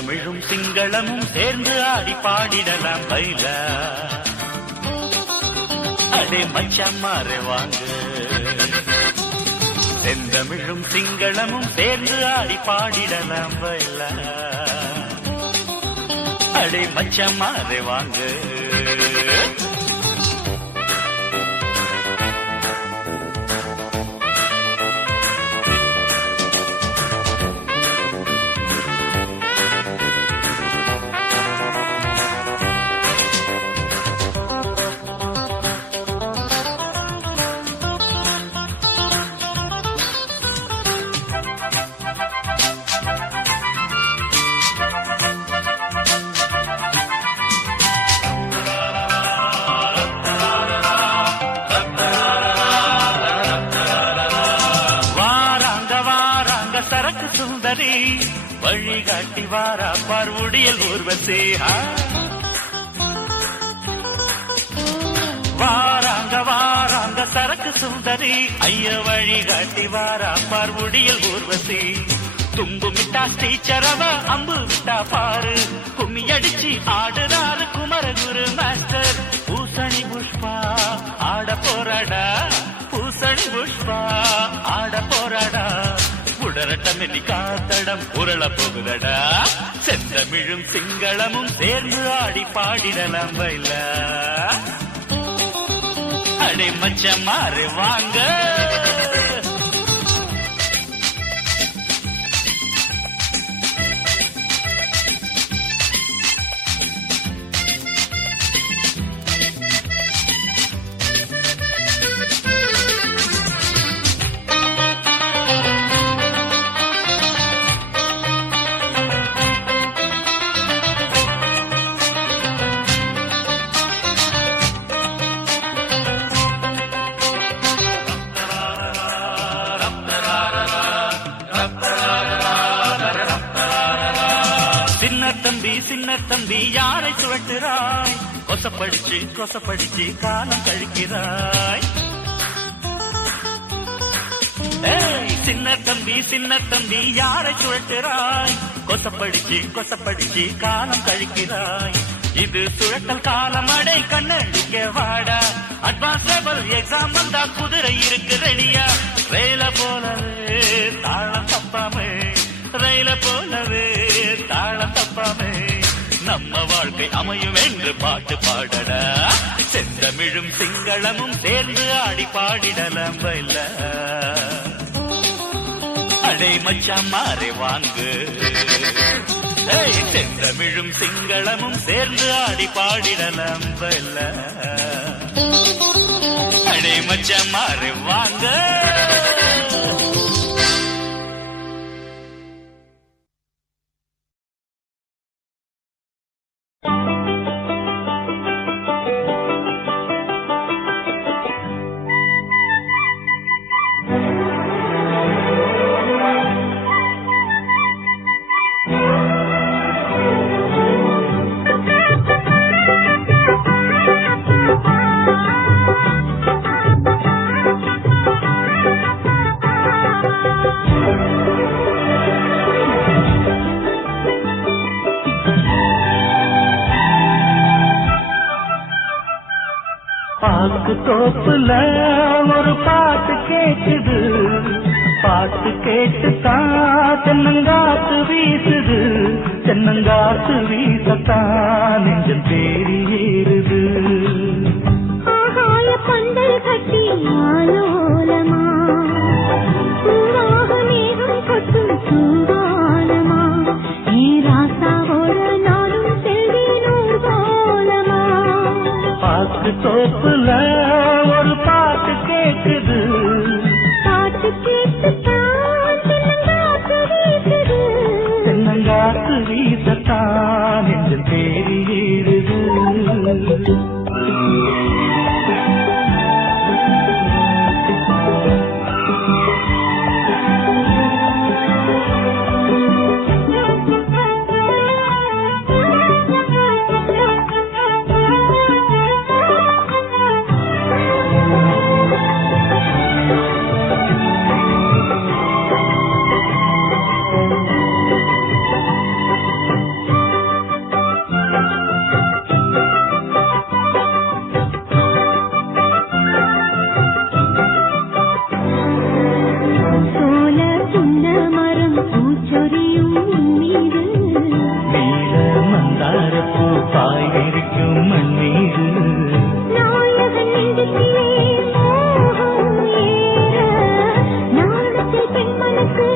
செந்தமிழும் சிங்களமும் சேர்ந்து ஆடி பாடிடலாம் பைலா. அடே மச்சாமாரே வாங்க. செந்தமிழும் சிங்களமும் சேர்ந்து ஆடி பாடிடலாம் பைலா. அடே மச்சாமாரே வாங்க. சரக்கு சுந்தரி வழிகாட்டி வாரா பார்வுடியல் ஊர்வசி. வாராங்க வாராங்க சரக்கு சுந்தரி ஐய வழிகாட்டி வாரா பார்வுடியல் ஊர்வசி. தும்பு மிட்டா டீச்சரவ அம்பு விட்டா பாரு கும்மி அடிச்சு ஆடுறாரு குமரகுரு மாஸ்டர். பூசணி புஷ்பா ஆட போராடா. பூசணி புஷ்பா ஆட போராடா. உடரட்டமெல்லி காத்தடம் உருள போகுதடா. செந்தமிழும் சிங்களமும் சேர்ந்து ஆடி பாடிடலாம் பைலா. அடே மச்சமாரே வாங்க. சின்ன தம்பி யாரை சுழட்டுறாய்? கொசப்படிச்சு கொசப்படிச்சு காலம் கழிக்கிறாய். சின்ன தம்பி யாரை சுழட்டுறாய்? கொசப்படிச்சு கொசப்படிச்சு காலம் கழிக்கிறாய். இது சுழட்டல் காலம் அடை கண்ணடிக்க வாடா. அட்வான்ஸ் லெவல் எக்ஸாம் வந்தா குதிரை இருக்கு ரெடியா. ரயில போலவே தாளம் தப்பாமே. ரயில போலவே தாளம் தப்பாமே. நம்ம வாழ்க்கை அமையும் என்று பாட்டு பாடடா. செந்தமிழும் சிங்களமும் சேர்ந்து ஆடி பாடிடலாம் பைலா. அடே மச்சாமாரே வாங்கு. செந்தமிழும் சிங்களமும் சேர்ந்து ஆடி பாடிடலாம் பைலா. அடே மச்சாமாரே வாங்க. பாக்கு தோப்புல ஒரு பாட்டு கேக்குது. பாட்டு கேட்டுத்தான் தென்னங்காத்து வீசுது. தென்னங்காத்து வீசத்தான் நெஞ்சம் தேடி ஏறுது. ஆகாய பந்தல் கட்டி ஆலோலமா பூவாக மேகம் கொட்டும் சூவானமா. ராசாவோட நானும் செல்வேனூர் போலமா. பாக்கு தோப்புல ஒரு பாட்டு கேக்குது. பாட்டு கேட்டுத்தான் தென்னங்காத்து வீசுது. தென்னங்காத்து வீசத்தான் நெஞ்சம் தேடி ஏறுது. சிரிக்கும் மண்ணீடு நாயகன் நெஞ்சுக்கிலே மோகம் ஏற நாடத்தில் பெண்மனுக்கு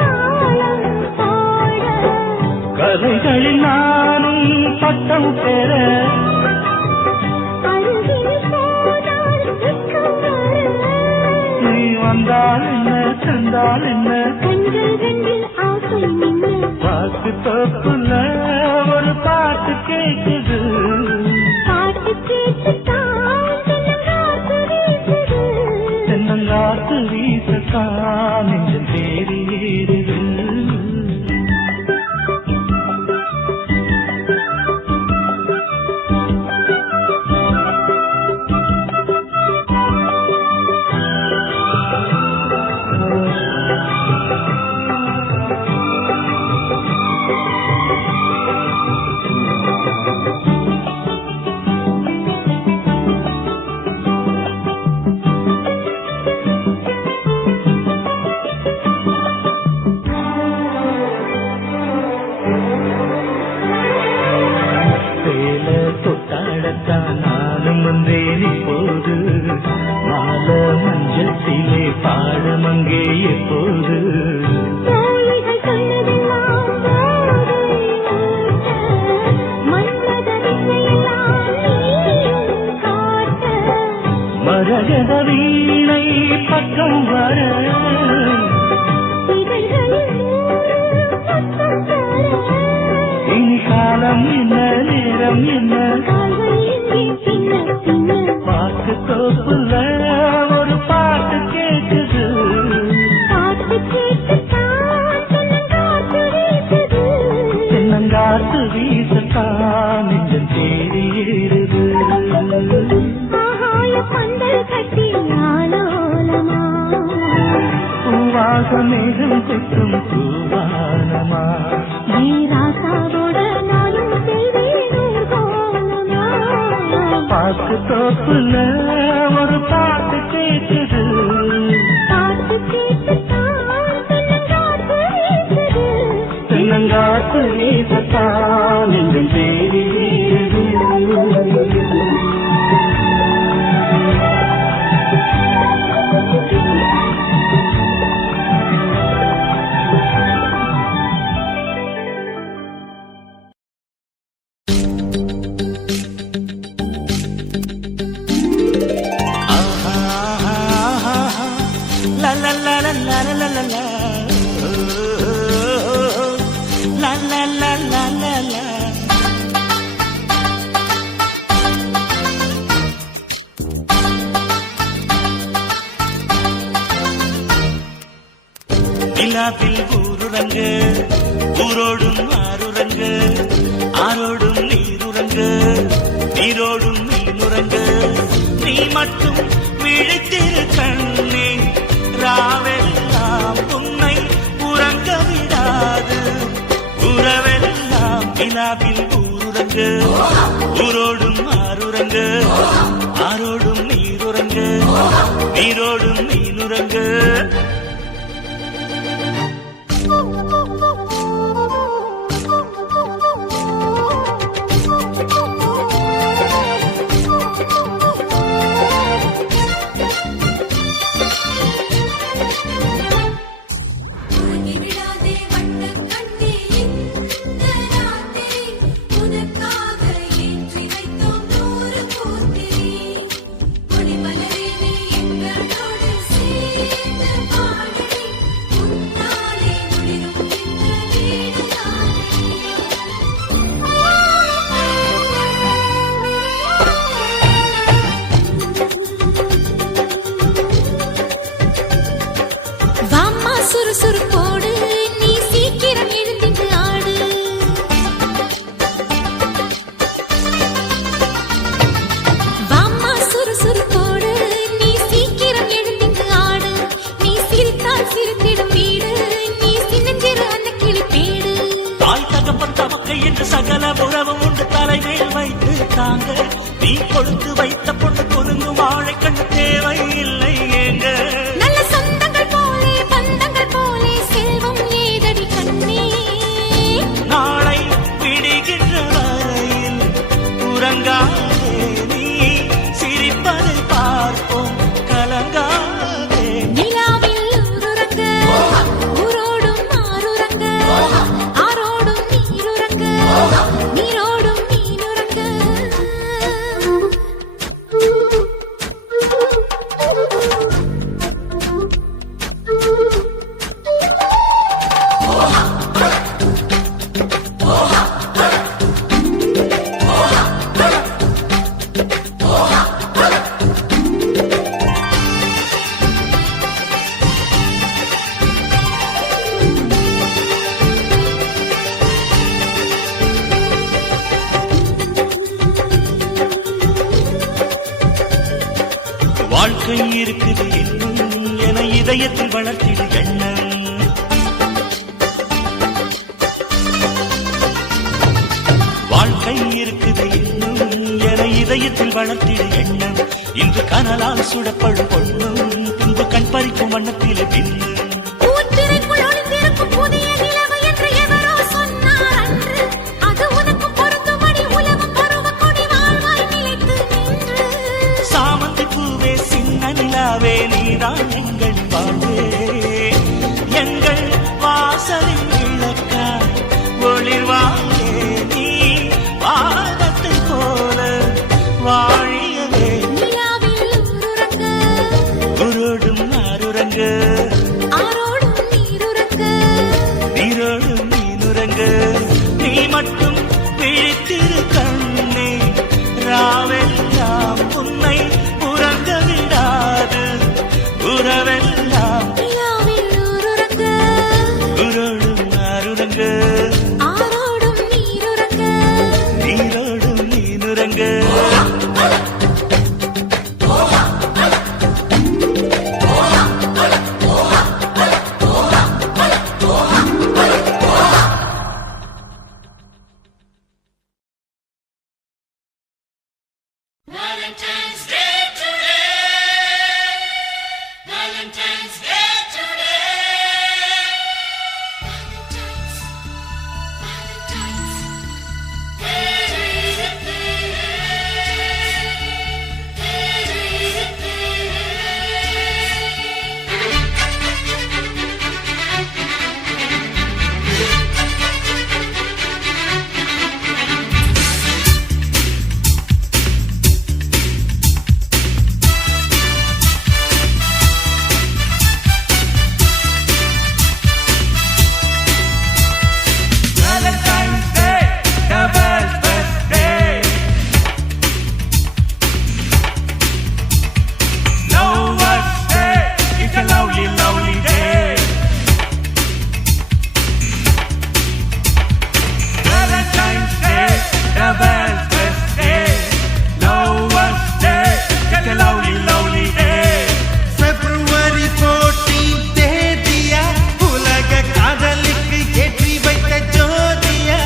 தாளம் பாட கதைகளில் நானும் பட்டம் பெற அருகில் போனால் வெட்கம் வர நீ வந்தால் என்ன தந்தால் என்ன கண்கள் ரெண்டில் ஆசை நின்று பாட்டு தப்புல ஒரு பாட்டு கேட்குது பாட்டு கேட்டுத்தான் தென்னங்காத்து வீசுது தென்னங்காத்து வீசத்தான் நெஞ்சம் தேறி ஏறுது சேல தொட்டாடத்தான் நானும் வந்தேன் இப்போது மாலை மஞ்சள் சிலை பாடமங்கே எப்போது தோழிகள் சொன்னதெல்லாம் போதை ஊட்ட மன்மத வித்தையெல்லாம் நீயும் காட்ட மரகத வீணை பக்கம் வர இவைகளில் நூறு பக்கம் தர இனி காலம் என்ன நேரம் என்ன கால்கள் எங்கே பின்ன பின்ன பாட்டு தோப்புல ஒரு பாட்டு கேட்குது பாட்டு கேட்டுத்தான் தென்னங்காத்து வீசுது தென்னங்காத்து வீசத்தான் நெஞ்சம் தேறி ஏறுது ஆகாய பந்தல் கட்டி ஆலோலமா பூவாக மேகம் கொட்டும் பூவானமா நீ ராசாவோட நானும் செல்வேன் ஊர்கோலமா பாட்டு தோப்புல ஒரு பாட்டு கேட்குது பாட்டு கேட்டுத்தான் தென்னங்காத்து வீசுது தென்னங்காத்து வீசத்தான் நெஞ்சம் தேறி ஏறுது நிலாவில் ஊருறங்கு ஊரோடும் ஆறுறங்கு ஆரோடும் நீருறங்கு நீரோடும் மீனுறங்கு நீ மட்டும் விழித்திரு கண்ணே ராவெல்லாம் உன்னை உறங்க விடாது உறவெல்லாம் நிலாவில் ஊருறங்கு ஊரோடும் ஆறுறங்கு ஆரோடும் நீருறங்கு நீரோடும் மீனுறங்கு சுறுசுறுப்போடு நீ சீக்கிரம் எழுந்திட்டு ஆடு வாம்மா சுறுசுறுப்போடு நீ சீக்கிரம் எழுந்திட்டு ஆடு நீ சிரித்தால் சிரித்திடும் வீடு நீ சின்னஞ்சிறு அந்த கிளிப்பேடு தாய் தகப்பன் தமக்கை என்று சகல உறவும் உண்டு தலைமையில் வைத்து தாங்க நீ கொடுத்து வைத்த பொண்ணு கொலுங்கு வாழை கண்டு தேவை இல்லை ஏங்க நல்ல சொந்தங்கள் போலே பந்தங்கள் போலே செல்வம் ஏதடி கண்ணே நாளை விடுகின்ற வரையில் உறங்காதே நீ சிரிப்பதை பார்ப்போம் கலங்காதே நிலாவில் ஊருறங்க ஊரோடும் மாறுறங்க ஆரோடும் நீருறங்க நீரோடும் நீனுறங்க வாழ்க்கை இருக்குது இன்னும் என இதயத்தில் வளர்த்திடு எண்ணம் வாழ்க்கை இருக்குது இன்னும் என இதயத்தில் வளர்த்திடு எண்ணம் இன்று கனலால் சுடப்படும் பொண்ணும் பின்பு கண் பறிக்கும் வண்ணத்தில் பின்னும் பூத்திரைக்குள் ஒளிந்திருக்கும் புதிய நிலவு என்று எவரோ சொன்னார் அன்று அது உனக்கு பொருந்தும்படி உலகம் பருவ கொடி வாழ்வாய் நிலைத்து நின்று சாமந்தி பூவே சின்ன நிலாவே நீதான் எங்கள் வாழ்வே எங்கள் வாசலின் விளக்காய் ஒளிர்வாயே நீ வானத்தை போல வாழியவே நிலாவில் ஊருறங்க உருடும் நாருறங்க ஆரோடும் நீருறங்க நீரோடும் நீனுறங்க நீ மட்டும் விழித்திரு கண்ணே ராவெல்லாம் உன்னை உறங்க விடாது உறவெல்லாம் நிலாவில் ஊருறங்க உருடும் நாருறங்க ஆரோடும் நீருறங்க நீரோடும் நீனுறங்க Valentine's Day today. Valentine's Day today. Valentine's. Valentine's Day, the best, best day. Lovers Day, it's a lovely, lovely day. Valentine's Day, the best, best day. Lovers Day, it's a lovely, lovely day. February 14 தேதியா உலக காதலுக்கு ஏற்றி வைத்த ஜோதியா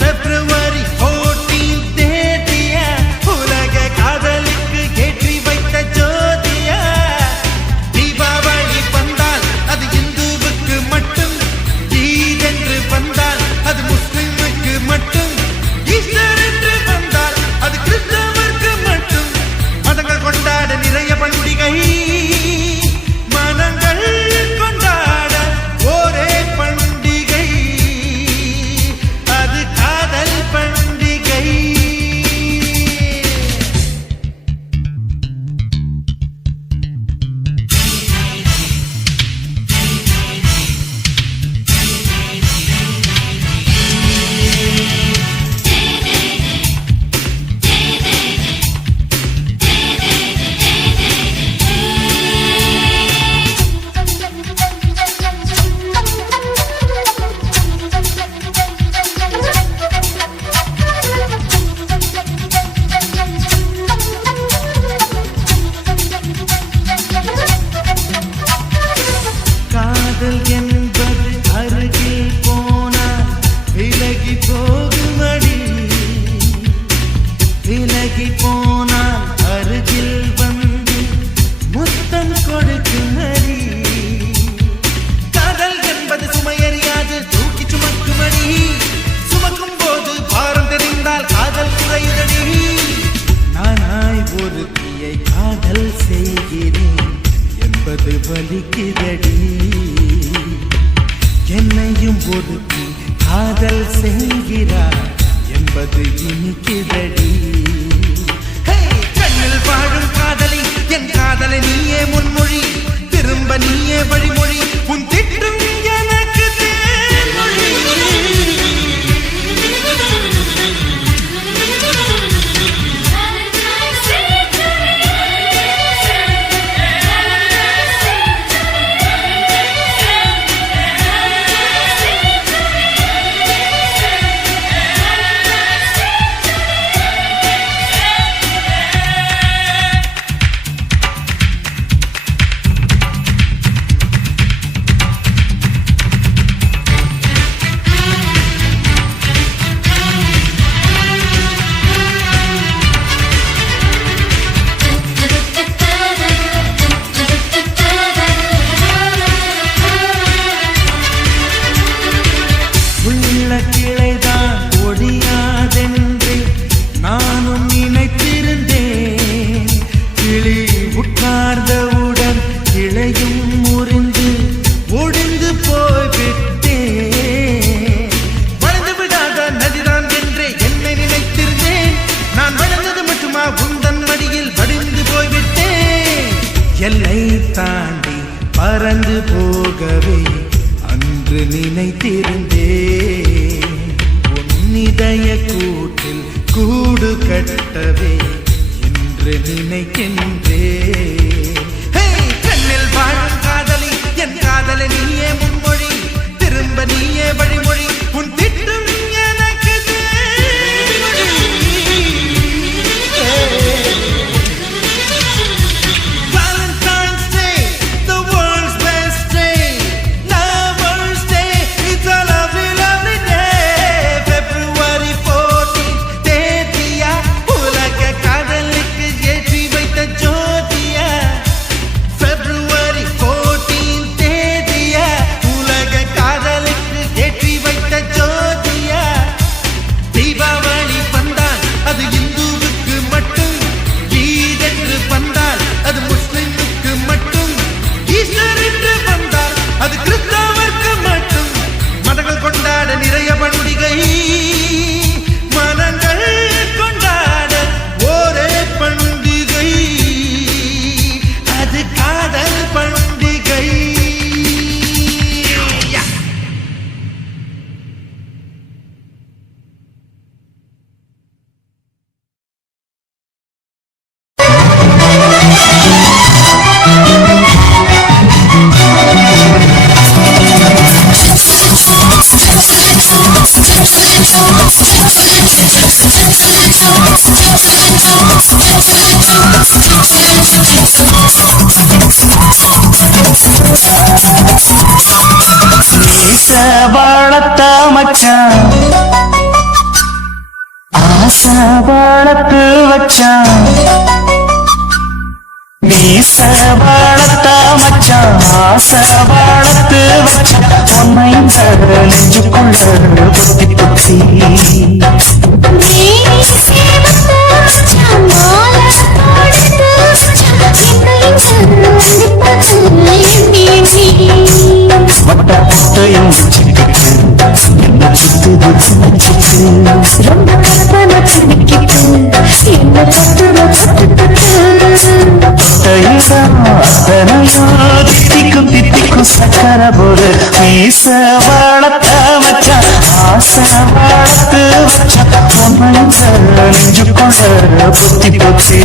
February 14 தேதியா உலக காதலுக்கு ஏற்றி வைத்த ஜோதியா தீபாவளி வந்தால் அது இந்துவுக்கு மட்டும் ஈத் என்று வந்தால் அது முஸ்லிமுக்கு மட்டும் ஈஸ்டர் என்று வந்தால் அது கிறிஸ்தவருக்கு மட்டும் மதங்கள் கொண்டாட நிறைய பண்டிகை மனங்கள் கொண்டாட ஒரே பண்டிகை அது காதல் பண்டிகை காதல் என்பது அருகில் போனால் விலகி போகுமடி விலகி போனால் அருகில் வந்து முத்தம் கொடுக்குமடி காதல் என்பது சுமையறியாது தூக்கி சுமக்குமடி சுமக்கும் போது பாரம் தெரிந்தால் காதல் குறையுதடி கொதிக்குதடி என்னையும் ஒதுக்கி காதல் செய்கிறார் என்பது இனிக்குதடி கண்ணில் வாழும் காதலி என் காதலை நீயே முன்மொழி திரும்ப நீயே வழிமொழி உன் திட்டம் எனக்கு தேன்மொழி எல்லை தாண்டி பறந்து போகவே அன்று நினைத்திருந்தேன் உன் இதய கூட்டில் கூடு கட்டவே என்று நினைக்கின்றேன் கண்ணில் வாழும் காதலி என் காதலை நீயே முன்மொழி திரும்ப நீயே வழிமொழி உன் திட்டம் எனக்கு வளர்த்த மச்சான் ஆசை வளர்த்து வச்சான் மீச வளர்த்த மச்சான் ஆசை வளர்த்து வச்சான் உன்னை நெஞ்சுக்குள்ள புத்தி புத்தி வட்ட புத்தையும் வச்சுக்கிட்டு என்ன சுத்துது சின்னச்சிட்டு ரொம்ப கற்பனை பண்ணிக்கிட்டு என்ன கட்டுற தித்திக்கும் தித்திக்கும் சக்கர போது மீச வளர்த்த மச்சான் ஆசை வளர்த்து வச்சான் உன்னை நெஞ்சுக்குள்ள புத்தி புத்தி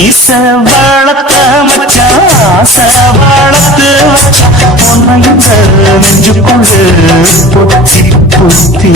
மீச வளர்த்த மச்சான் ஆசை வளர்த்து வச்சான் உன்னையும் நெஞ்சுக்குள்ளு பொத்தி பொத்தி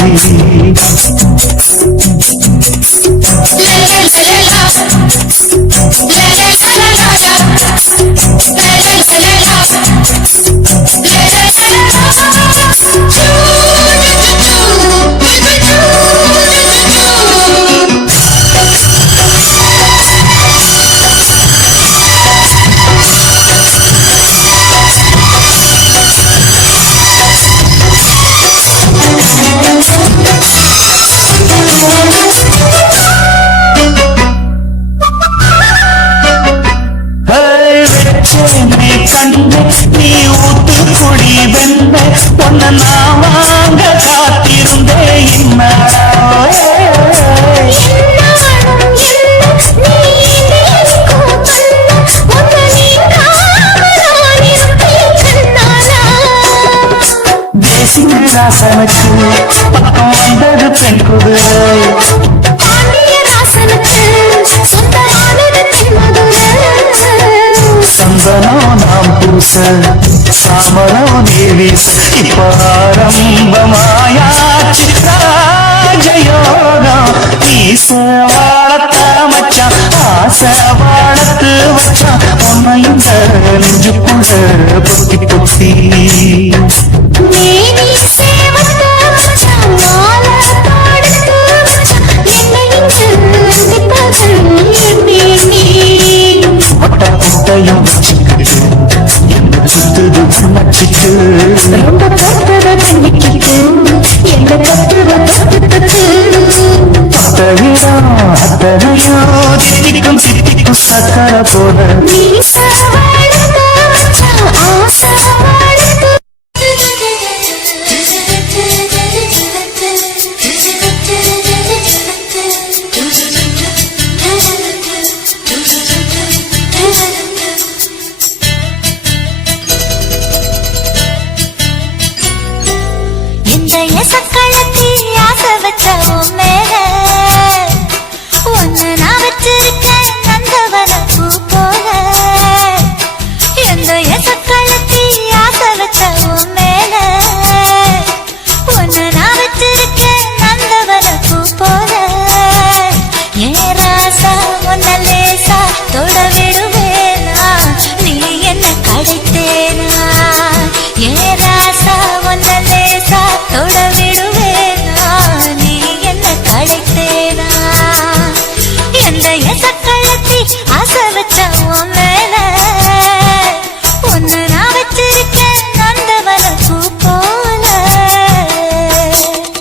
நீ ஊத்து குடி வெண்ண பொன்ன நான் வாங்க காத்திருந்தேன் தேசிய ராசனுக்கு பக்கம் வந்தது பெண் குதிரை சந்தனம் நாம் பூச சாமரம் நீவீச இப்ப ஆரம்பமாயாச்சு ராஜயோகம் ஈச வாழத்த மச்சான் ஆசை வாழத்து வச்சான் உன்னையும் நெஞ்சுக்குள்ள பொத்தி பொத்தி புட்டையும் வச்சுக்கிட்டு என்ன சுத்துது நச்சுட்டு ரொம்ப கத்துவ பண்ணிக்கிட்டு என்ன கத்துவ அத்தவிடம் அத்தனையோ தித்திக்கும் சித்திக்கும் சக்கர போல